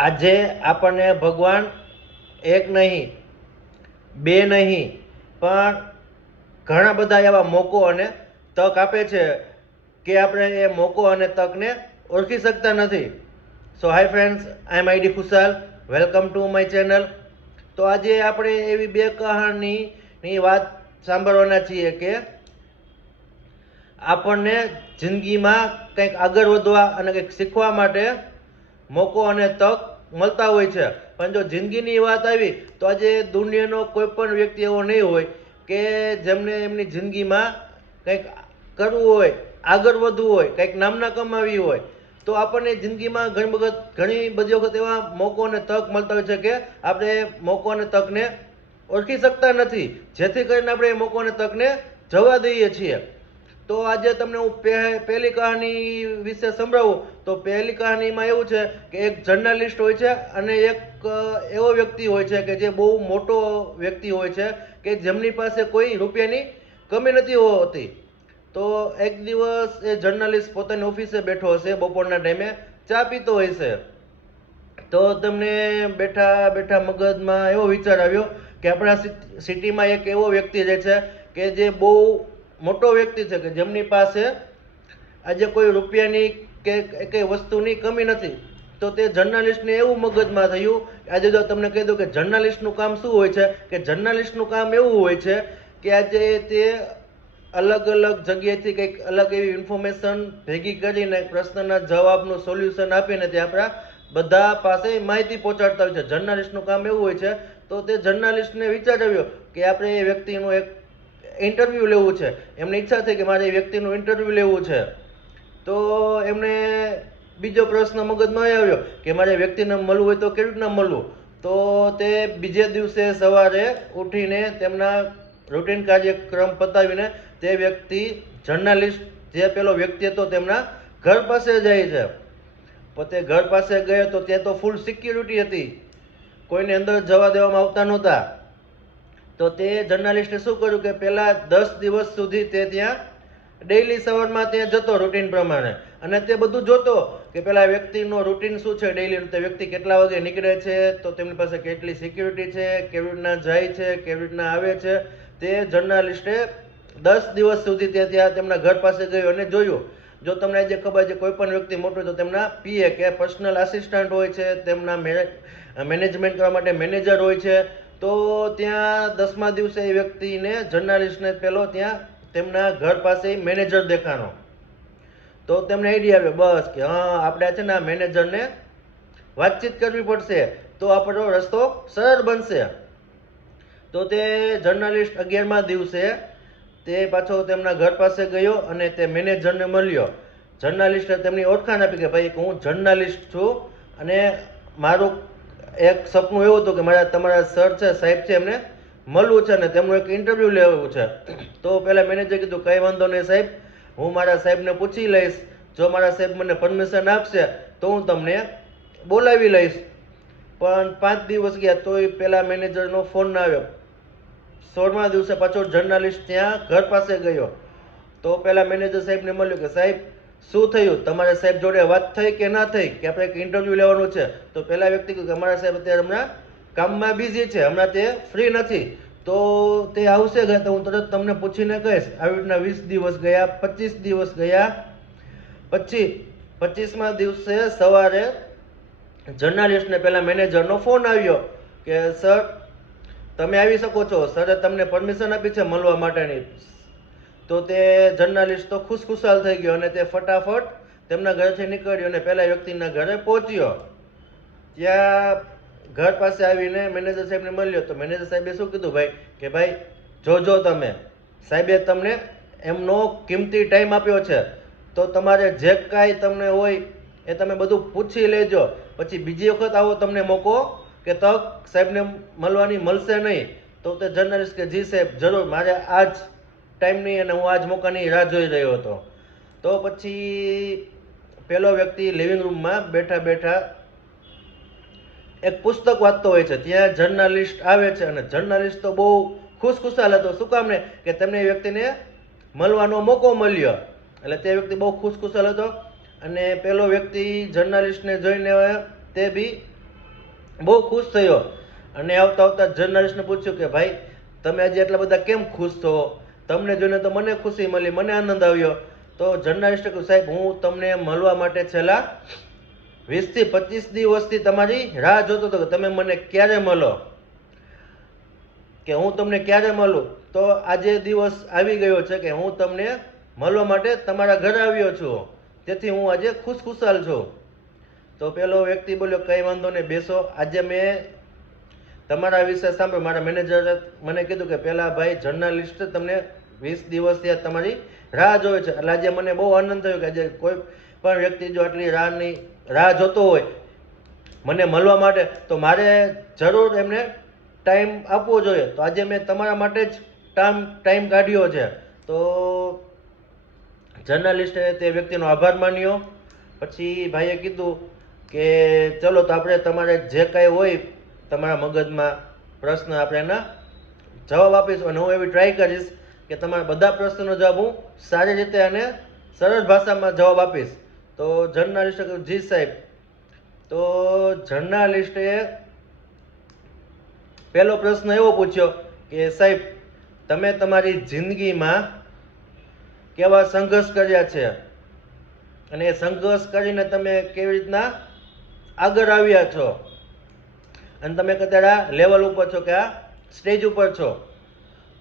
આજે આપણને ભગવાન એક નહીં, બે નહીં, પણ ઘણા બધા એવા મોકો અને તક આપે છે કે આપણે એ મોકો અને તકને ઓળખી શકતા નથી. So hi friends, I am આઈડી Khushal. Welcome to my channel. તો આજે આપણે એવી બે કહાનીની વાત સાંભળવાના છીએ કે આપણને જિંદગીમાં કંઈક આગળ વધવા અને કંઈક શીખવા માટે મોકો અને તક મળતા હોય છે. પણ જો જિંદગીની વાત આવી તો આજે દુનિયાનો કોઈ પણ વ્યક્તિ એવો નહીં હોય કે જેમને એમની જિંદગીમાં કંઈક કરવું હોય, આગળ વધવું હોય, કંઈક નામના કમાવી હોય, તો આપણને જિંદગીમાં ઘણી બધી વખત એવા મોકો અને તક મળતા હોય છે કે આપણે મોકો અને તકને ઓળખી શકતા નથી, જેથી કરીને આપણે એ મોકો અને તકને જવા દઈએ છીએ. તો આજે તમને હું પહેલી કહાની વિશે સંભળાવું. તો પહેલી કહાનીમાં એવું છે કે એક જર્નલિસ્ટ હોય છે અને એક એવો વ્યક્તિ હોય છે કે જે બહુ મોટો વ્યક્તિ હોય છે કે જેમની પાસે કોઈ રૂપિયાની કમી નથી હોતી. તો એક દિવસ એ જર્નલિસ્ટ પોતાની ઓફિસે બેઠો હશે, બપોરના ટાઈમે ચા પીતો હોય છે. તો તમને બેઠા બેઠા મગજમાં એવો વિચાર આવ્યો કે આપણા સિટીમાં એક એવો વ્યક્તિ રહે છે કે જે બહુ મોટો વ્યક્તિ છે કે જેમની પાસે આજે કોઈ રૂપિયાની કે કઈ વસ્તુની કમી નથી. તો તે જર્નલિસ્ટને એવું મગજમાં થયું. આજે જો તમને કહી દઉં કે જર્નલિસ્ટનું કામ શું હોય છે, કે જર્નલિસ્ટનું કામ એવું હોય છે કે આજે તે અલગ અલગ જગ્યાએથી કંઈક અલગ એવી ઇન્ફોર્મેશન ભેગી કરીને પ્રશ્નના જવાબનું સોલ્યુશન આપીને તે આપણા બધા પાસે માહિતી પહોંચાડતા હોય છે. જર્નલિસ્ટનું કામ એવું હોય છે. તો તે જર્નલિસ્ટને વિચાર આવ્યો કે આપણે એ વ્યક્તિનું એક ઇન્ટરવ્યૂ લેવું છે. એમને ઈચ્છા થઈ કે મારે એ વ્યક્તિનું ઇન્ટરવ્યૂ લેવું છે. તો એમને બીજો પ્રશ્ન મગજમાં આવ્યો કે મારે વ્યક્તિને મળવું હોય તો કેવી રીતના મળવું. તો તે બીજે દિવસે સવારે ઉઠીને તેમના રૂટીન કાર્યક્રમ પતાવીને તે વ્યક્તિ જર્નલિસ્ટ જે પેલો વ્યક્તિ હતો તેમના ઘર પાસે જાય છે. પોતે ઘર પાસે ગયો તો ત્યાં તો ફૂલ સિક્યુરિટી હતી, કોઈને અંદર જવા દેવામાં આવતા નહોતા. તો તે જર્નલિસ્ટે શું કર્યું કે પહેલા 10 દિવસ સુધી તે ત્યાં ડેઈલી સવારમાં ત્યાં જતો રૂટીન પ્રમાણે, અને તે બધું જોતો કે પેલા વ્યક્તિનો રૂટીન શું છે ડેઈલીનું, તે વ્યક્તિ કેટલા વાગે નીકળે છે, તો તેમની પાસે કેટલી સિક્યુરિટી છે, કેવી રીતના જાય છે, કેવી રીતના આવે છે. તે જર્નલિસ્ટે 10 દિવસ સુધી તે ત્યાં તેમના ઘર પાસે ગયો અને જોયું. જો તમને આજે ખબર છે કોઈ પણ વ્યક્તિ મોટું તો તેમના પીએ કે પર્સનલ આસિસ્ટન્ટ હોય છે, તેમના મેનેજમેન્ટ કરવા માટે મેનેજર હોય છે. તો ત્યાં 10મા દિવસે એ વ્યક્તિને જર્નલિસ્ટને પેલો ત્યાં તેમના ઘર પાસે મેનેજર દેખાણો. તો તેમને આઈડિયા આવ્યો બસ કે હા આપણે છે ને આ મેનેજરને વાતચીત કરવી પડશે તો આપણો રસ્તો સરળ બનશે. તો તે જર્નલિસ્ટ 11મા દિવસે તે પાછો તેમના ઘર પાસે ગયો અને તે મેનેજરને મળ્યો. જર્નલિસ્ટે તેમની ઓળખાણ આપી કે ભાઈ હું જર્નલિસ્ટ છું અને મારું એક સપનું એવું હતું કે મારા તમારા સર છે, સાહેબ છે, એમને મળવું છે અને તેમનું એક ઇન્ટરવ્યૂ લેવું છે. તો પહેલાં મેનેજરે કીધું કંઈ વાંધો નહીં સાહેબ, હું મારા સાહેબને પૂછી લઈશ. જો મારા સાહેબ મને પરમિશન આપશે તો હું તમને બોલાવી લઈશ. પણ 5 દિવસ ગયા તોય પેલા મેનેજરનો ફોન ના આવ્યો. 16મા દિવસે પાછો જર્નલિસ્ટ ત્યાં ઘર પાસે ગયો. તો પેલા મેનેજર સાહેબને મળ્યું કે સાહેબ શું થયું, તમારા સાહેબ જોડે વાત થઈ કે ના થઈ કે આપણે એક ઇન્ટરવ્યૂ લેવાનું છે. તો પેલા વ્યક્તિ કહ્યું કે અમારા સાહેબ અત્યારે હમણાં કામમાં બિઝી છે, હમણાં તે ફ્રી નથી. તો તે આવશે ગયા તો હું તરત તમને પૂછીને કહીશ. આવી રીતના 20 દિવસ ગયા, 25 દિવસ ગયા. પછી 25મા દિવસે સવારે જર્નલિસ્ટને પેલા મેનેજરનો ફોન આવ્યો કે સર તમે આવી શકો છો, સરે તમને પરમિશન આપી છે મળવા માટેની. તો તે જર્નલિસ્ટ તો ખુશખુશાલ થઈ ગયો અને તે ફટાફટ તેમના ઘરેથી નીકળ્યો અને પેલા વ્યક્તિના ઘરે પહોંચ્યો. ત્યાં ઘર પાસે આવીને મેનેજર સાહેબને મળ્યો. તો મેનેજર સાહેબે શું કીધું ભાઈ કે ભાઈ જોજો તમે, સાહેબે તમને એમનો કિંમતી ટાઈમ આપ્યો છે, તો તમારે જે કાંઈ તમને હોય એ તમે બધું પૂછી લેજો. પછી બીજી વખત આવો તમને મોકો કે તક સાહેબને મળવાની મળશે નહીં. તો તે જર્નલિસ્ટ કે જી સાહેબ જરૂર, મારે આ જ ટાઈમની અને હું આ જ મોકાની રાહ જોઈ રહ્યો હતો. તો પછી પેલો વ્યક્તિ લિવિંગ રૂમમાં બેઠા બેઠા એક પુસ્તક વાંચતો હોય છે. ત્યાં જર્નલિસ્ટ આવે છે અને જર્નલિસ્ટ તો બહુ ખુશખુશાલ હતો. શું કામ ને કે તેમને એ વ્યક્તિને મળવાનો મોકો મળ્યો. એટલે તે વ્યક્તિ બહુ ખુશખુશાલ હતો અને પેલો વ્યક્તિ જર્નલિસ્ટને જોઈને તે બી બહુ ખુશ થયો અને આવતા આવતા જર્નલિસ્ટને પૂછ્યું કે ભાઈ તમે આજે એટલા બધા કેમ ખુશ છો, તમને જોઈને તો મને ખુશી મળી, મને આનંદ આવ્યો. તો જર્નલિસ્ટે કહ્યું સાહેબ હું તમને મળવા માટે છેલ્લા 20 થી 25 દિવસથી તમારી રાહ જોતો હતો કે તમે મને ક્યારે મળો, કે હું તમને ક્યારે મળું. તો આજે દિવસ આવી ગયો છે કે હું તમને મળવા માટે તમારા ઘરે આવ્યો છું, તેથી હું આજે ખુશખુશાલ છું. તો પેલો વ્યક્તિ બોલ્યો કંઈ વાંધો નહીં, બેસો. આજે મેં તમારા વિશે સાંભળ્યું, મારા મેનેજરે મને કીધું કે પેલા ભાઈ જર્નલિસ્ટ તમને 20 દિવસથી તમારી રાહ જોવે છે, એટલે આજે મને બહુ આનંદ થયો કે આજે કોઈ પણ વ્યક્તિ જો આટલી રાહ જોતો હોય મને મળવા માટે તો મારે જરૂર એમને ટાઈમ આપવો જોઈએ. તો આજે મેં તમારા માટે જ ટાઈમ કાઢ્યો છે. તો જર્નલિસ્ટે તે વ્યક્તિનો આભાર માન્યો. પછી ભાઈએ કીધું કે ચલો તો આપણે તમારે જે કાંઈ હોય તમારા મગજમાં પ્રશ્ન આપણે એના જવાબ આપીશું, અને હું એવી ટ્રાય કરીશ કે તમારા બધા પ્રશ્નનો જવાબ હું સારી રીતે અને સરળ ભાષામાં જવાબ આપીશ. તો જર્નલિસ્ટે કહ્યું જી સાહેબ. તો જર્નલિસ્ટે પહેલો પ્રશ્ન એવો પૂછ્યો કે સાહેબ તમે તમારી જિંદગીમાં કેવા સંઘર્ષ કર્યા છે અને એ સંઘર્ષ કરીને તમે કેવી રીતના આગળ આવ્યા છો, અને તમે કદાચ લેવલ ઉપર છો કે આ સ્ટેજ ઉપર છો.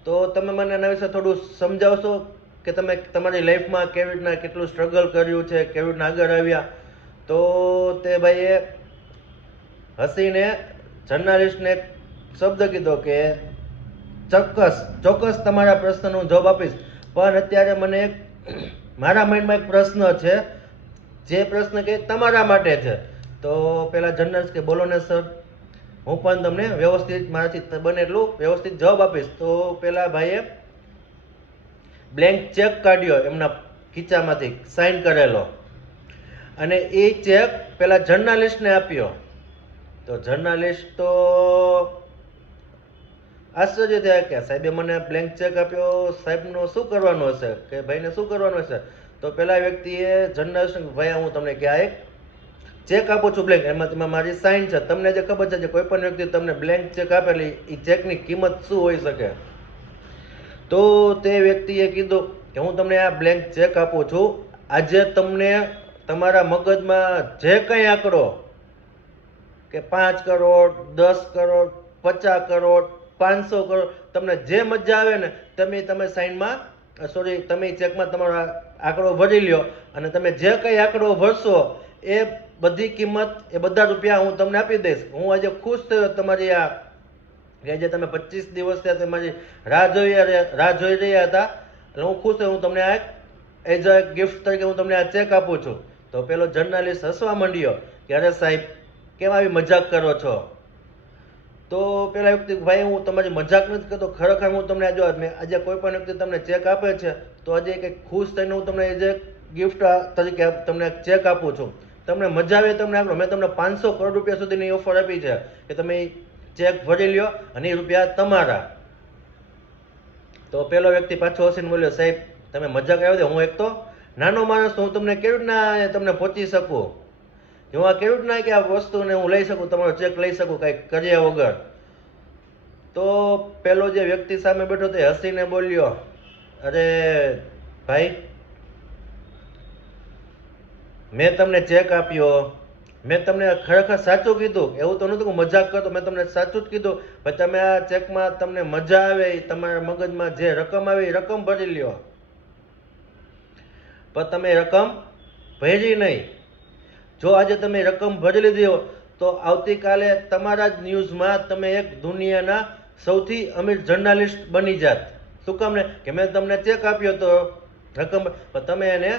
તો તમે મને એના વિશે થોડું સમજાવશો કે તમે તમારી લાઈફમાં કેવી રીતના કેટલું સ્ટ્રગલ કર્યું છે, કેવી રીતના આગળ આવ્યા. તો તે ભાઈએ હસીને જર્નલિસ્ટને એક શબ્દ કીધો કે ચોક્કસ તમારા પ્રશ્નનો જવાબ આપીશ, પણ અત્યારે મને મારા માઇન્ડમાં એક પ્રશ્ન છે, જે પ્રશ્ન કે તમારા માટે છે. તો પેલા જર્નલિસ્ટ કે બોલો ને સર, હું પણ તમને વ્યવસ્થિત મારાથી બને એટલું વ્યવસ્થિત જવાબ આપીશ. તો પેલા ભાઈએ બ્લેન્ક ચેક કાઢ્યો એમના ખીચામાંથી સાઇન કરેલો, અને એ ચેક પેલા જર્નલિસ્ટને આપ્યો. તો જર્નલિસ્ટ તો આશ્ચર્ય થયા કે સાહેબે મને બ્લેન્ક ચેક આપ્યો, સાહેબનો શું કરવાનું હશે, કે ભાઈને શું કરવાનું હશે. તો પેલા વ્યક્તિએ જર્નલિસ્ટ ભાઈ હું તમને ક્યાં એક ચેક આપું છું બ્લેન્ક, એમાં તમે મારી સાઇન છે, તમને જે ખબર છે કે કોઈ પણ વ્યક્તિ તમને બ્લેન્ક ચેક આપેલી એ ચેકની કિંમત શું હોઈ શકે. તો તે વ્યક્તિએ કીધું કે હું તમને આ બ્લેન્ક ચેક આપું છું, આજે તમને તમારા મગજમાં જે કંઈ આંકડો કે 5 કરોડ 10 કરોડ 50 કરોડ 500 કરોડ તમને જે મજા આવે ને તમે સાઇનમાં તમે ચેકમાં તમારો આંકડો ભરી લ્યો, અને તમે જે કંઈ આંકડો ભરશો એ બધી કિંમત એ બધા રૂપિયા હું તમને આપી દઈશ. હું આજે ખુશ થયો તમારી આ કે આજે તમે 25 દિવસ થયા તમારી રાહ જોઈ રહ્યા હતા, એટલે હું ખુશ થયો. હું તમને આ એઝ અ ગિફ્ટ તરીકે હું તમને આ ચેક આપું છું. તો પેલો જર્નલિસ્ટ હસવા માંડ્યો કે અરે સાહેબ કેમ આવી મજાક કરો છો. તો પેલા વ્યક્તિ ભાઈ હું તમારી મજાક નથી કરતો, ખરેખર હું તમને આજે કોઈ પણ વ્યક્તિ તમને ચેક આપે છે તો આજે કંઈક ખુશ થઈને હું તમને એઝ અ ગિફ્ટ તરીકે તમને ચેક આપું છું. તમને મજા આવે તમને આપો. મેં તમને 500 કરોડ રૂપિયા સુધીની ઓફર આપી છે કે તમે ચેક ભરી લ્યો અને એ રૂપિયા તમારા. તો પેલો વ્યક્તિ પાછો હસીને બોલ્યો સાહેબ તમે મજાક આવ્યો, હું એક તો નાનો માણસ હું તમને કેવી રીતના તમને પહોંચી શકું, હું આ કેવી રીતના કે આ વસ્તુને હું લઈ શકું, તમારો ચેક લઈ શકું કાંઈક કર્યા વગર. તો પેલો જે વ્યક્તિ સામે બેઠો તે હસીને બોલ્યો અરે ભાઈ મેં તમને ચેક આપ્યો, મેં તમને ખરેખર સાચું કીધું, એવું તો નહોતું કે મજાક કરતો, મેં તમને સાચું જ કીધું. પણ તમે આ ચેકમાં તમને મજા આવે તમારા મગજમાં જે રકમ આવે એ રકમ ભરી લ્યો, પણ તમે રકમ ભરી નહીં. જો આજે તમે રકમ ભરી લીધી હો તો આવતીકાલે તમારા જ ન્યૂઝમાં તમે એક દુનિયાના સૌથી અમીર જર્નલિસ્ટ બની જાત. શું કામ ને કે મેં તમને ચેક આપ્યો તો રકમ, પણ તમે એને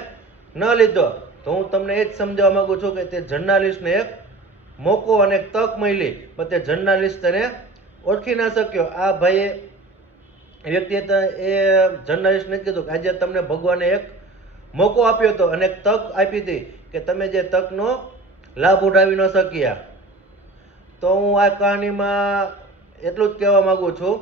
ન લીધો. તો હું તમને એ જ સમજાવવા માંગુ છું કે તે જર્નલિસ્ટને એક મોકો અને એક તક મળી, પણ તે જર્નલિસ્ટ તેને ઓળખી ના શક્યો. આ ભાઈએ વ્યક્તિએ એ જર્નલિસ્ટને કીધું કે આજે તમને ભગવાને એક મોકો આપ્યો હતો અને એક તક આપી હતી કે તમે જે તકનો લાભ ઉઠાવી ન શક્યા. તો હું આ કહાનીમાં એટલું જ કહેવા માંગુ છું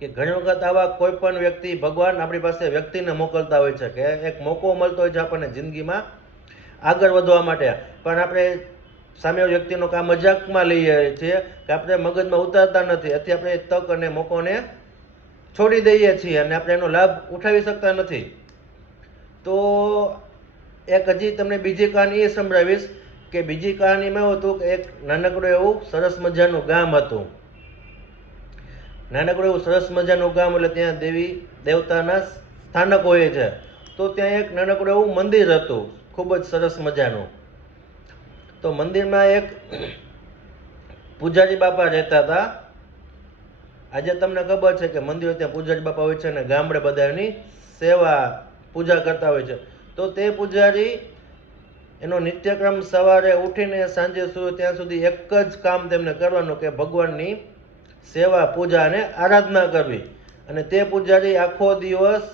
કે ઘણી વખત આવા કોઈ પણ વ્યક્તિ ભગવાન આપણી પાસે વ્યક્તિને મોકલતા હોય છે કે એક મોકો મળતો હોય છે આપણને જિંદગીમાં આગળ વધવા માટે, પણ આપણે સામે વ્યક્તિનો કામ મજાકમાં લઈએ છીએ કે આપણે મગજમાં ઉતારતા નથી, આથી આપણે તક અને મોકોને છોડી દઈએ છીએ અને આપણે એનો લાભ ઉઠાવી શકતા નથી. તો એક હજી તમને બીજી કહાની એ સંભળાવીશ કે બીજી કહાનીમાં એવું હતું કે એક નાનકડું એવું સરસ મજાનું ગામ હતું. નાનકડું એવું સરસ મજાનું ગામ એટલે ત્યાં દેવી દેવતાના સ્થાનક હોય છે. તો ત્યાં એક નાનકડું એવું મંદિર હતું, ખૂબ જ સરસ મજાનું. તો મંદિરમાં એક પૂજારી બાપા રહેતા હતા. આજે તમને ખબર છે કે મંદિરો ત્યાં પૂજારી બાપા હોય છે અને ગામડે બધા એની સેવા પૂજા કરતા હોય છે. તો તે પૂજારી એનો નિત્યક્રમ સવારે ઉઠીને સાંજે સુવે ત્યાં સુધી એક જ કામ તેમને કરવાનું કે ભગવાનની સેવા પૂજા અને આરાધના કરવી. અને તે પૂજારી આખો દિવસ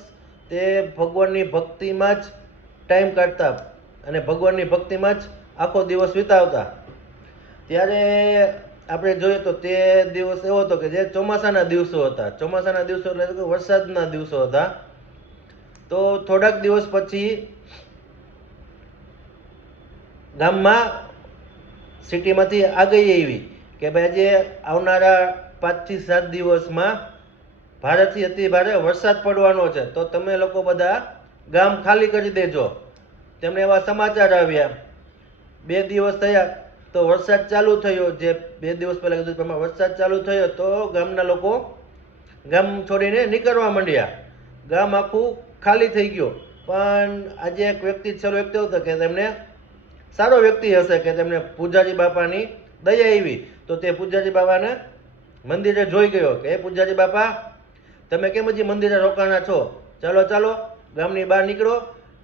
તે ભગવાનની ભક્તિમાં જ ટાઈમ કાઢતા અને ભગવાનની ભક્તિમાં જ આખો દિવસ વિતાવતા. ત્યારે આપણે જોઈએ તો તે દિવસ એવો હતો કે જે ચોમાસાના દિવસો હતા. ચોમાસાના દિવસો એટલે કે વરસાદના દિવસો હતા. તો થોડાક દિવસ પછી ગામમાં સિટીમાંથી આગાહી આવી કે ભાઈ આજે આવનારા 5 થી 7 દિવસમાં ભારેથી અતિ ભારે વરસાદ પડવાનો છે, તો તમે લોકો બધા ગામ ખાલી કરી દેજો. તેમને એવા સમાચાર આવ્યા. 2 દિવસ થયા તો વરસાદ ચાલુ થયો. જે 2 દિવસ પહેલા કીધું પ્રમાણે વરસાદ ચાલુ થયો તો ગામના લોકો ગામ છોડીને નીકળવા માંડ્યા. ગામ આખું ખાલી થઈ ગયું. પણ આજે એક વ્યક્તિ છેલ્લો વ્યક્તિ હતો કે તેમને સારો વ્યક્તિ હશે કે તેમને પૂજારી બાપાની દયા આવી. તો તે પૂજારી બાપાને મંદિરે જોઈ ગયો કે એ પૂજારી બાપા તમે કેમ હજી મંદિરે રોકાણા છો? ચાલો ચાલો ગામની બહાર નીકળો,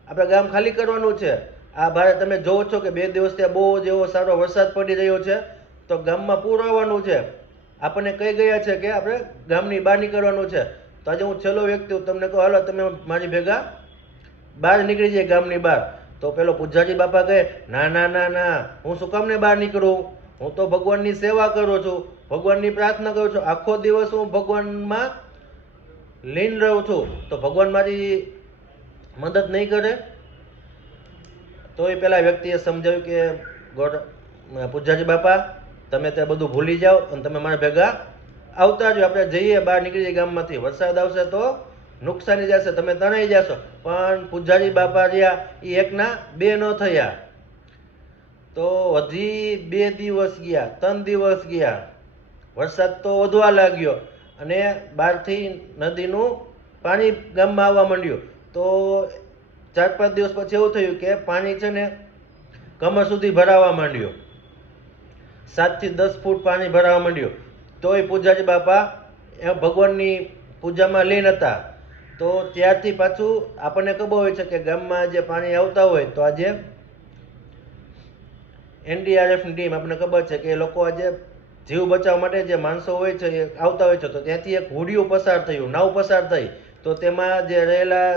આપણે ગામ ખાલી કરવાનું છે. આ ભારે તમે જોવો છો કે 2 દિવસ ત્યાં બહુ જ એવો સારો વરસાદ પડી રહ્યો છે, તો ગામમાં પૂર આવવાનું છે. આપણને કહી ગયા છે કે આપણે ગામની બહાર નીકળવાનું છે. તો આજે હું છેલ્લો વ્યક્તિ હું તમને કહું હાલો તમે મારી ભેગા બહાર નીકળી જાય ગામની બહાર. તો પેલો પૂજારી બાપા કહે ના ના ના ના, હું શું કામને બહાર નીકળું? હું તો ભગવાનની સેવા કરું છું, ભગવાનની પ્રાર્થના કરું છું, આખો દિવસ હું ભગવાનમાં લીન રહું છું, તો ભગવાન મારી મદદ નહીં કરે? તો એ પેલા વ્યક્તિએ સમજાવ્યું કે પૂજારી બાપા તમે તે બધું ભૂલી જાઓ અને તમે મારા ભેગા આવતા જ આપણે જઈએ, બહાર નીકળી જઈએ ગામમાંથી. વરસાદ આવશે તો નુકસાની જશે, તમે તણાઈ જશો. પણ પૂજારી બાપા રહ્યા એ એકના 2 ન થયા. તો હજી 2 દિવસ ગયા, 3 દિવસ ગયા, વરસાદ તો વધવા લાગ્યો અને બહારથી નદીનું પાણી ગામમાં આવવા માંડ્યું. તો 4-5 દિવસ પછી એવું થયું કે પાણી છે ને કમર સુધી ભરાવા માંડ્યું. 7 થી 10 ફૂટ પાણી ભરાવા માંડ્યું. તો એ પૂજારી બાપા એ ભગવાનની પૂજામાં લીન હતા. તો ત્યારથી પાછું આપણને ખબર હોય છે કે ગામમાં જે પાણી આવતા હોય તો આજે NDRFની ટીમ આપણને ખબર છે કે એ લોકો આજે જીવ બચાવવા માટે જે માણસો હોય છે એ આવતા હોય છે. તો ત્યાંથી એક હોડિયું પસાર થયું, નાવ પસાર થઈ. તો તેમાં જે રહેલા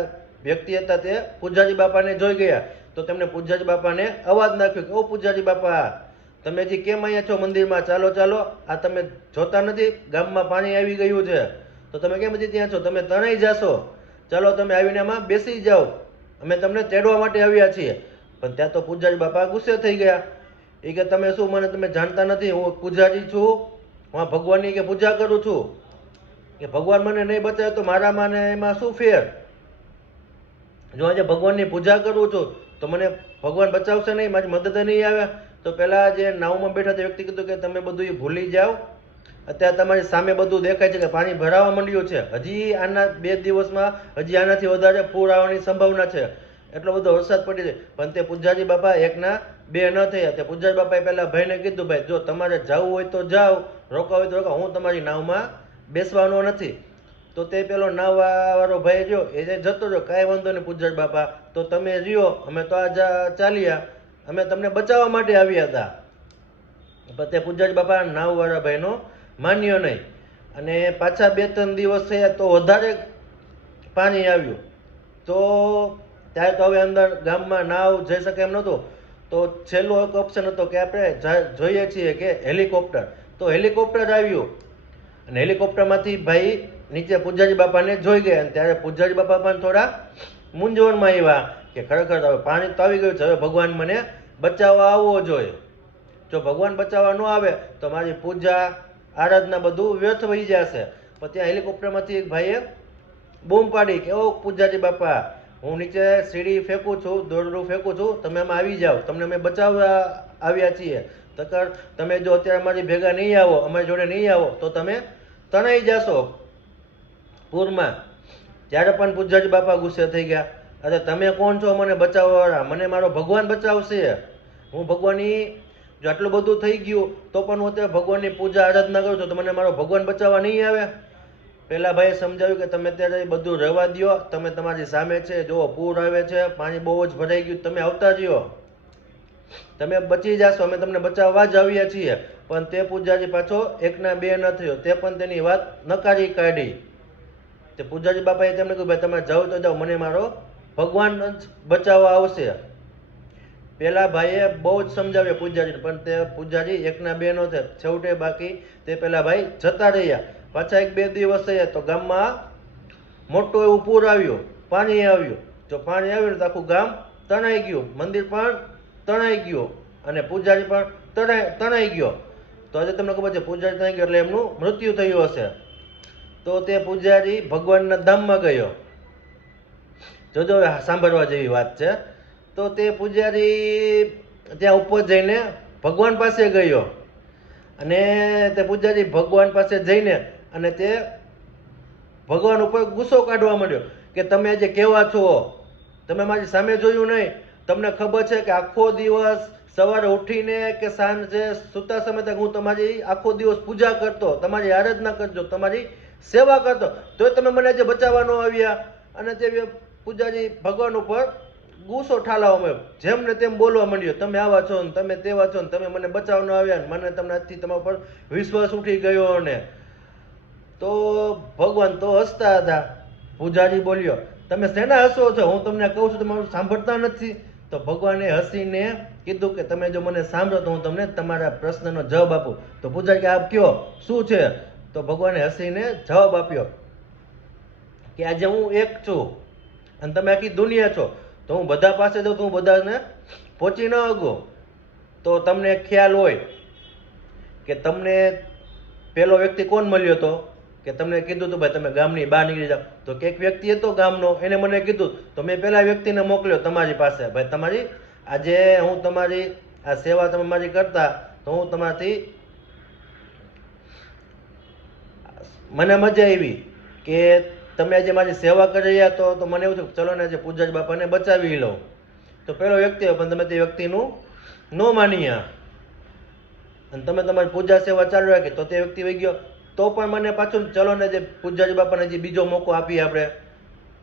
વ્યક્તિ હતા તે પૂજારી બાપાને જોઈ ગયા. તો તેમણે પૂજારી બાપાને અવાજ નાખ્યો કે ઓ પૂજારી બાપા તમે હજી કેમ અહીંયા છો મંદિરમાં? ચાલો ચાલો, આ તમે જોતા નથી ગામમાં પાણી આવી ગયું છે, તો તમે કેમ હજી ત્યાં છો? તમે તણાઈ જાશો. ચાલો તમે આવીને આમાં બેસી જાઓ, અમે તમને તેડવા માટે આવ્યા છીએ. પણ ત્યાં તો પૂજારી બાપા ગુસ્સે થઈ ગયા. એ કે તમે શું મને તમે જાણતા નથી? હું પૂજારી છું, હું ભગવાનની કે પૂજા કરું છું, કે ભગવાન મને નહીં બચાવે તો મારામાં ને એમાં શું ફેર? જો આજે ભગવાનની પૂજા કરું છું તો મને ભગવાન બચાવશે નહીં, મારી મદદ નહીં આવે? તો પેલા જે નાવમાં બેઠા તે વ્યક્તિ કીધું કે તમે બધું ભૂલી જાઓ, અત્યારે તમારી સામે બધું દેખાય છે કે પાણી ભરાવા માંડ્યું છે. હજી આના 2 દિવસમાં હજી આનાથી વધારે પૂર આવવાની સંભાવના છે, એટલો બધો વરસાદ પડી જાય. પણ તે પૂજારી બાપા એકના 2 ન થયા. તે પૂજારી બાપાએ પહેલા ભાઈને કીધું ભાઈ જો તમારે જવું હોય તો જાઓ, રોકાવ હોય તો રોકાવ, હું તમારી નાવમાં બેસવાનો નથી. તો તે પેલો નાવવાળો ભાઈ રહ્યો એ જતો રહ્યો, કાંઈ વાંધો નહીં પૂજારી બાપા, તો તમે રહ્યો, અમે તો આ ચાલ્યા, અમે તમને બચાવવા માટે આવ્યા હતા. પણ તે પૂજારી બાપા નાવવાળા ભાઈનો માન્યો નહીં. અને પાછા 2-3 દિવસ થયા તો વધારે પાણી આવ્યું. તો ત્યારે તો હવે અંદર ગામમાં નાવ જઈ શકે એમ નહોતું. તો છેલ્લો એક ઓપ્શન હતો કે આપણે જોઈએ છીએ કે હેલિકોપ્ટર. તો હેલિકોપ્ટર આવ્યું અને હેલિકોપ્ટરમાંથી ભાઈ નીચે પૂજારી બાપાને જોઈ ગયા. અને ત્યારે પૂજારી બાપા પણ થોડા મૂંઝવણમાં આવ્યા કે ખરેખર હવે પાણી તો આવી ગયું છે, હવે ભગવાન મને બચાવવા આવવો જોઈએ. જો ભગવાન બચાવવા ન આવે તો મારી પૂજા આરાધના બધું વ્યર્થ વહી જશે. પણ ત્યાં હેલિકોપ્ટરમાંથી એક ભાઈએ બૂમ પાડી કે ઓ પૂજારી બાપા, હું નીચે સીડી ફેંકું છું, દોરડું ફેંકું છું, તમે અમે આવી જાઓ, તમને અમે બચાવવા આવ્યા છીએ. તકર તમે જો અત્યારે અમારી ભેગા નહીં આવો, અમારી જોડે નહીં આવો તો તમે તણાઈ જશો પૂરમાં. ત્યારે પણ પૂજારી બાપા ગુસ્સે થઈ ગયા, અરે તમે કોણ છો મને બચાવવાવાળા? મને મારો ભગવાન બચાવશે. હું ભગવાનની જો આટલું બધું થઈ ગયું તો પણ હું અત્યારે ભગવાનની પૂજા આરાધના કરું છું, તો મને મારો ભગવાન બચાવવા નહીં આવે? પેલા ભાઈએ સમજાવ્યું કે તમે અત્યારે બધું રહેવા દો, તમે તમારી સામે છે, જો પૂર આવે છે, પાણી બહુ જ ભરાઈ ગયું, તમે આવતા રહ્યો, તમે બચી જશો, અમે તમને બચાવવા જ આવ્યા છીએ. પણ તે પૂજારી પાછો એકના બે ન થયો, તે પણ તેની વાત નકારી કાઢી. તે પૂજારી બાપાએ તેમને કહ્યું, ભાઈ તમે જાઓ તો જાઓ, મને મારો ભગવાન જ બચાવવા આવશે. પેલા ભાઈએ બહુ જ સમજાવ્યા પૂજારીને, પણ તે પૂજારી એકના બે ન થયા. છેવટે બાકી તે પેલા ભાઈ જતા રહ્યા. પાછા એક બે દિવસ થયા તો ગામમાં મોટું એવું પૂર આવ્યું, પાણી આવ્યું. જો પાણી આવ્યું તો આખું ગામ તણાઈ ગયું, મંદિર પણ તણાઈ ગયું અને પૂજારી પણ તણાઈ ગયો. તો આજે તમને ખબર છે પૂજારી તણાઈ ગયો એટલે એમનું મૃત્યુ થયું હશે. તો તે પૂજારી ભગવાનના ધામમાં ગયો. જોજો સાંભળવા જેવી વાત છે. તો તે પૂજારી ત્યાં ઉપર જઈને ભગવાન પાસે ગયો અને તે પૂજારી ભગવાન પાસે જઈને અને તે ભગવાન ઉપર ગુસ્સો કાઢવા માંડ્યો કે તમે આજે કેવા છો? તમે મારી સામે જોયું નહીં? તમને ખબર છે કે આખો દિવસ સવારે ઉઠીને કે સાંજે સૂતા સમય તક હું તમારી આખો દિવસ પૂજા કરતો, તમારી આરાધના કરજો, તમારી સેવા કરતો, તોય તમે મને આજે બચાવવા ન આવ્યા? અને તે પૂજારી ભગવાન ઉપર ગુસ્સો ઠાલવા માંડ્યો, જેમ ને તેમ બોલવા માંડ્યો, તમે આવા છો ને તમે તેવા છો ને તમે મને બચાવવા ન આવ્યા ને મને તમને આજથી તમારા પર વિશ્વાસ ઉઠી ગયો. ને તો ભગવાન તો હસતા હતા. પૂજારી બોલ્યો, તમે શેના હસો છો? હું તમને કહું છું તમારું સાંભળતા નથી. તો ભગવાને હસીને કીધું કે તમે જો મને સાંભળો તો હું તમને તમારા પ્રશ્નનો જવાબ આપું. તો પૂજારી કે આપ કયો શું છે? તો ભગવાને હસીને જવાબ આપ્યો કે આજે હું એક છું અને તમે આખી દુનિયા છો. તો હું બધા પાસે જાઉં તો હું બધાને પહોંચી ન શકું. તો તમને ખ્યાલ હોય કે તમને પેલો વ્યક્તિ કોણ મળ્યો હતો કે તમને કીધું હતું ભાઈ તમે ગામની બહાર નીકળી જાઓ? તો કે એક વ્યક્તિ હતો ગામનો, એને મને કીધું તો મેં પેલા વ્યક્તિને મોકલ્યો તમારી પાસે, ભાઈ તમારી આજે હું તમારી આ સેવા તમે મારી કરતા તો હું તમારાથી મને મજા આવી કે તમે આજે મારી સેવા કરી રહ્યા તો મને એવું થયું ચલો ને આજે પૂજારી બાપાને બચાવી લો. તો પેલો વ્યક્તિ હોય પણ તમે તે વ્યક્તિનું ન માન્યા અને તમે તમારી પૂજા સેવા ચાલુ રાખી તો તે વ્યક્તિ વહી ગયો. તો પણ મને પાછું ચલો ને જે પૂજારી બાપાને હજી બીજો મોકો આપીએ આપણે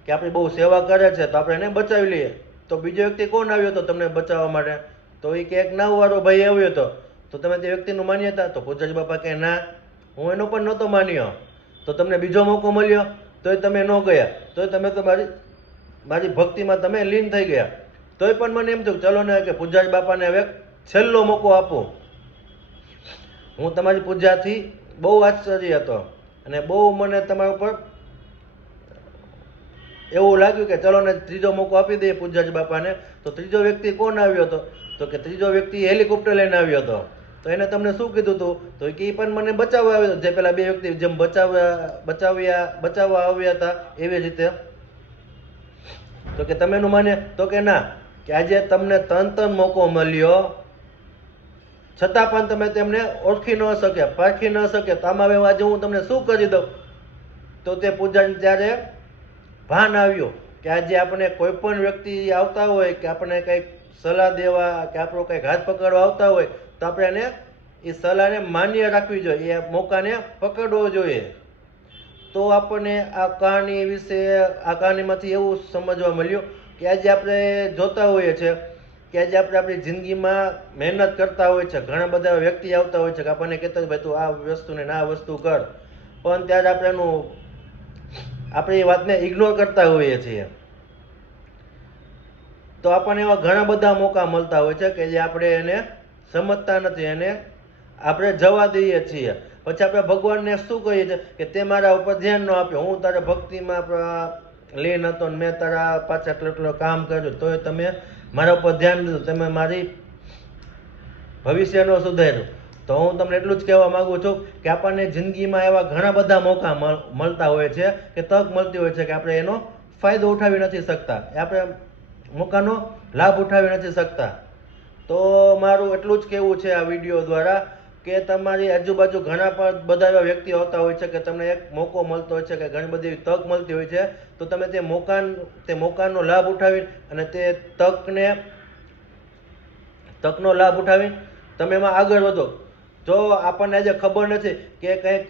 કે આપણી બહુ સેવા કરે છે તો આપણે એને બચાવી લઈએ. તો બીજો વ્યક્તિ કોણ આવ્યો હતો તમને બચાવવા માટે? તો એ કે એક નાવવાળો ભાઈ આવ્યો હતો. તો તમે તે વ્યક્તિનું માન્યા હતા? તો પૂજારી બાપા કે ના, હું એનો પણ નહોતો માન્યો. તો તમને બીજો મોકો મળ્યો તોય તમે ન ગયા, તોય તમે તો મારી ભક્તિમાં તમે લીન થઈ ગયા. તોય પણ મને એમ થયું ચલો ને કે પૂજારી બાપાને હવે છેલ્લો મોકો આપો. હું તમારી પૂજાથી બહુ આશ્ચર્ય હતો અને બહુ મને તમારા ઉપર એવું લાગ્યું કે ચલો ને ત્રીજો મોકો આપી દઈએ પૂજારી બાપાને. તો ત્રીજો વ્યક્તિ કોણ આવ્યો હતો? તો કે ત્રીજો વ્યક્તિ હેલિકોપ્ટર લઈને આવ્યો હતો. તો એને તમને શું કીધું હતું? તો એ પણ મને બચાવવા આવ્યો હતો, જે પેલા બે વ્યક્તિ જેમ બચાવવા આવ્યા હતા એવી રીતે. તો કે તમે એનું માને? તો કે ના, કે આજે તમને ત્રણ મોકો મળ્યો છતાં પણ તમે તેમને ઓળખી ન શક્યા, પારખી ન શક્યા. તો આમાં હવે આજે હું તમને શું કરી દઉં? તો તે પૂજારી ત્યારે ભાન આવ્યું કે આજે આપણે કોઈ પણ વ્યક્તિ આવતા હોય કે આપણે કંઈક સલાહ દેવા કે આપણો કંઈક હાથ પકડવા આવતા હોય તો આપણે એને એ સલાહને માન્ય રાખવી જોઈએ, એ મોકાને પકડવો જોઈએ. તો આપણને આ કહાની વિશે આ કહાનીમાંથી એવું સમજવા મળ્યું કે આજે આપણે જોતા હોઈએ છીએ કે આજે આપણે આપણી જિંદગીમાં મહેનત કરતા હોય છે, ઘણા બધા વ્યક્તિ આવતા હોય છે કે આપણને કહેતા હોય ભાઈ તું આ વસ્તુ ને આ વસ્તુ કર, પણ ત્યારે આપણે એ વાતને ઇગ્નોર કરતા હોઈએ છીએ. તો આપણને એવા ઘણા બધા મોકા મળતા હોય છે કે જે આપણે એને સમજતા નથી, એને આપણે જવા દઈએ છીએ. પછી આપણે ભગવાનને શું કહીએ છીએ કે તે મારા ઉપર ધ્યાન ન આપ્યો, હું તારા ભક્તિમાં લીન હતો ને મેં તારા પાછળ એટલું કામ કર્યું તોય તમે મારા ઉપર ધ્યાન દીધું, તમે મારી ભવિષ્યનો સુધાર્યું. તો હું તમને એટલું જ કહેવા માંગુ છું કે આપણને જિંદગીમાં એવા ઘણા બધા મોકા મળતા હોય છે કે તક મળતી હોય છે કે આપણે એનો ફાયદો ઉઠાવી નથી શકતા, આપણે મોકાનો લાભ ઉઠાવી નથી શકતા. તો મારું એટલું જ કહેવું છે આ વિડીયો દ્વારા કે તમારી આજુબાજુ ઘણા પણ બધા એવા વ્યક્તિઓ આવતા હોય છે કે તમને એક મોકો મળતો હોય છે કે ઘણી બધી તક મળતી હોય છે, તો તમે તે મોકાનો લાભ ઉઠાવી અને તે તકનો લાભ ઉઠાવી તમે એમાં આગળ વધો. જો આપણને આજે ખબર નથી કે કંઈક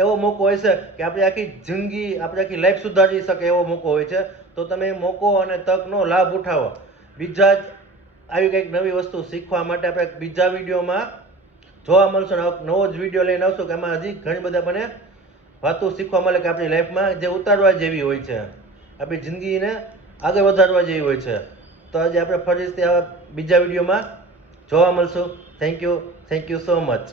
એવો મોકો હોય છે કે આપણી આખી જિંદગી, આપણી આખી લાઈફ સુધારી શકે એવો મોકો હોય છે, તો તમે મોકો અને તકનો લાભ ઉઠાવો. બીજા જ આવી કંઈક નવી વસ્તુ શીખવા માટે આપણે બીજા વિડીયોમાં જોવા મળશે. નવો જ વિડીયો લઈને આવશો કે એમાં હજી ઘણી બધા મને વાતો શીખવા મળે કે આપણી લાઈફમાં જે ઉતારવા જેવી હોય છે, આપણી જિંદગીને આગળ વધારવા જેવી હોય છે. તો આજે આપણે ફરીથી આવા બીજા વિડીયોમાં જોવા મળશું. Thank you so much.